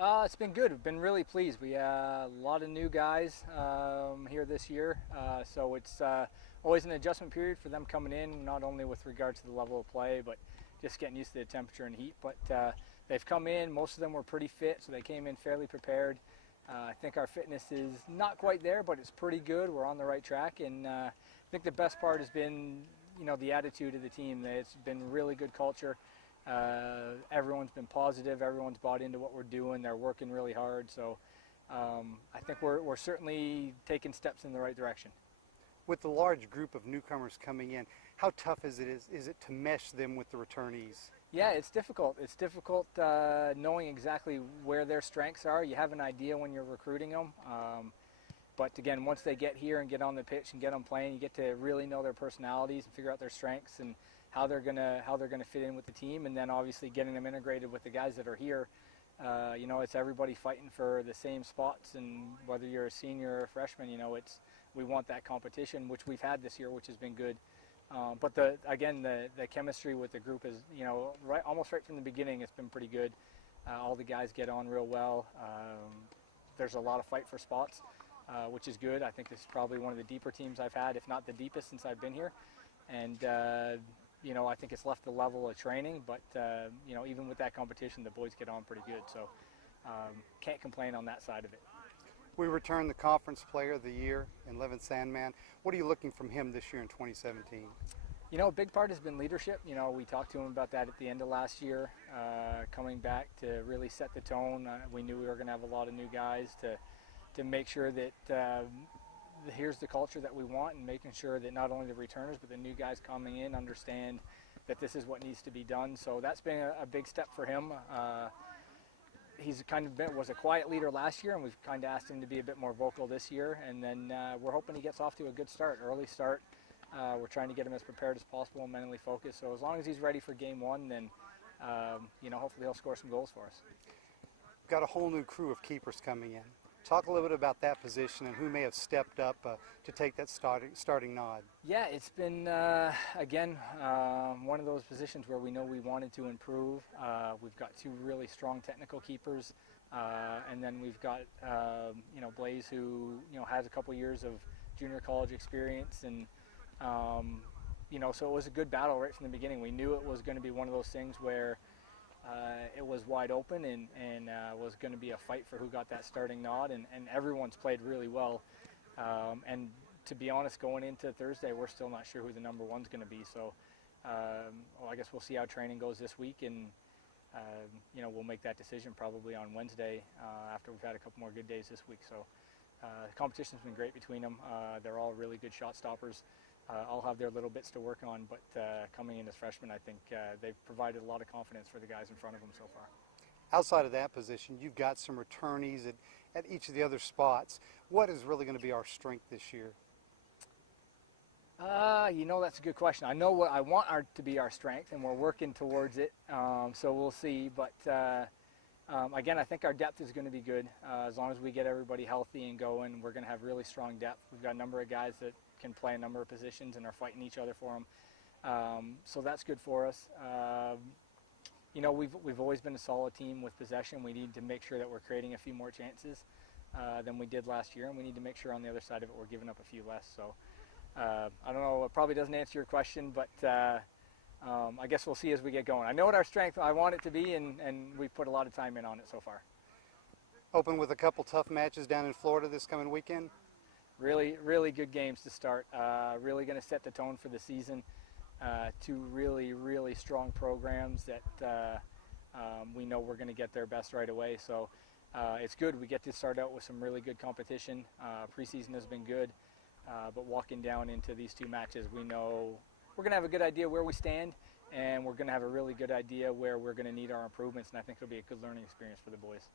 It's been good. We've been really pleased. We a lot of new guys here this year, so it's always an adjustment period for them coming in, not only with regard to the level of play, but just getting used to the temperature and heat. But they've come in. Most of them were pretty fit, so they came in fairly prepared. I think our fitness is not quite there, but it's pretty good. We're on the right track, and I think the best part has been, the attitude of the team. It's been really good culture. Everyone's been positive. Everyone's bought into what we're doing. They're working really hard. So I think we're certainly taking steps in the right direction. With the large group of newcomers coming in, how tough is it to mesh them with the returnees? Yeah, it's difficult. It's difficult knowing exactly where their strengths are. You have an idea when you're recruiting them. But again, once they get here and get on the pitch and get them playing, you get to really know their personalities and figure out their strengths and how they're gonna fit in with the team, and then obviously getting them integrated with the guys that are here. It's everybody fighting for the same spots, and whether you're a senior or a freshman, we want that competition, which we've had this year, which has been good. But the chemistry with the group is, almost right from the beginning, it's been pretty good. All the guys get on real well. There's a lot of fight for spots, which is good. I think this is probably one of the deeper teams I've had, if not the deepest since I've been here. And I think it's left the level of training, but even with that competition, the boys get on pretty good. So can't complain on that side of it. We returned the Conference Player of the Year in Levin Sandman. What are you looking from him this year in 2017? A big part has been leadership. We talked to him about that at the end of last year, coming back to really set the tone. We knew we were going to have a lot of new guys to make sure that here's the culture that we want, and making sure that not only the returners but the new guys coming in understand that this is what needs to be done. So that's been a big step for him. He's was a quiet leader last year, and we've kind of asked him to be a bit more vocal this year, and then we're hoping he gets off to a good start, early start. We're trying to get him as prepared as possible and mentally focused. So as long as he's ready for game one, then hopefully he'll score some goals for us. We've got a whole new crew of keepers coming in. Talk a little bit about that position and who may have stepped up to take that starting nod. Yeah, it's been, again, one of those positions where we know we wanted to improve. We've got two really strong technical keepers, and then we've got, Blaze, who, has a couple years of junior college experience. And, so it was a good battle right from the beginning. We knew it was going to be one of those things where it was wide open and was going to be a fight for who got that starting nod, and everyone's played really well. And to be honest, going into Thursday, we're still not sure who the number one's going to be. So I guess we'll see how training goes this week, and we'll make that decision probably on Wednesday after we've had a couple more good days this week. So the competition's been great between them. They're all really good shot stoppers. All have their little bits to work on, but coming in as freshmen, I think they've provided a lot of confidence for the guys in front of them so far. Outside of that position, you've got some returnees at each of the other spots. What is really going to be our strength this year? That's a good question. I know what I want to be our strength, and we're working towards it, so we'll see. But again, I think our depth is going to be good. As long as we get everybody healthy and going, we're going to have really strong depth. We've got a number of guys that can play a number of positions and are fighting each other for them. So that's good for us. We've always been a solid team with possession. We need to make sure that we're creating a few more chances than we did last year, and we need to make sure on the other side of it we're giving up a few less. So I don't know, it probably doesn't answer your question, but I guess we'll see as we get going. I know what our strength I want it to be, and we've put a lot of time in on it so far. Open with a couple tough matches down in Florida this coming weekend. Really, really good games to start. Really going to set the tone for the season. Two really, really strong programs that we know we're going to get their best right away. So it's good. We get to start out with some really good competition. Preseason has been good, but walking down into these two matches, we know we're going to have a good idea where we stand, and we're going to have a really good idea where we're going to need our improvements, and I think it'll be a good learning experience for the boys.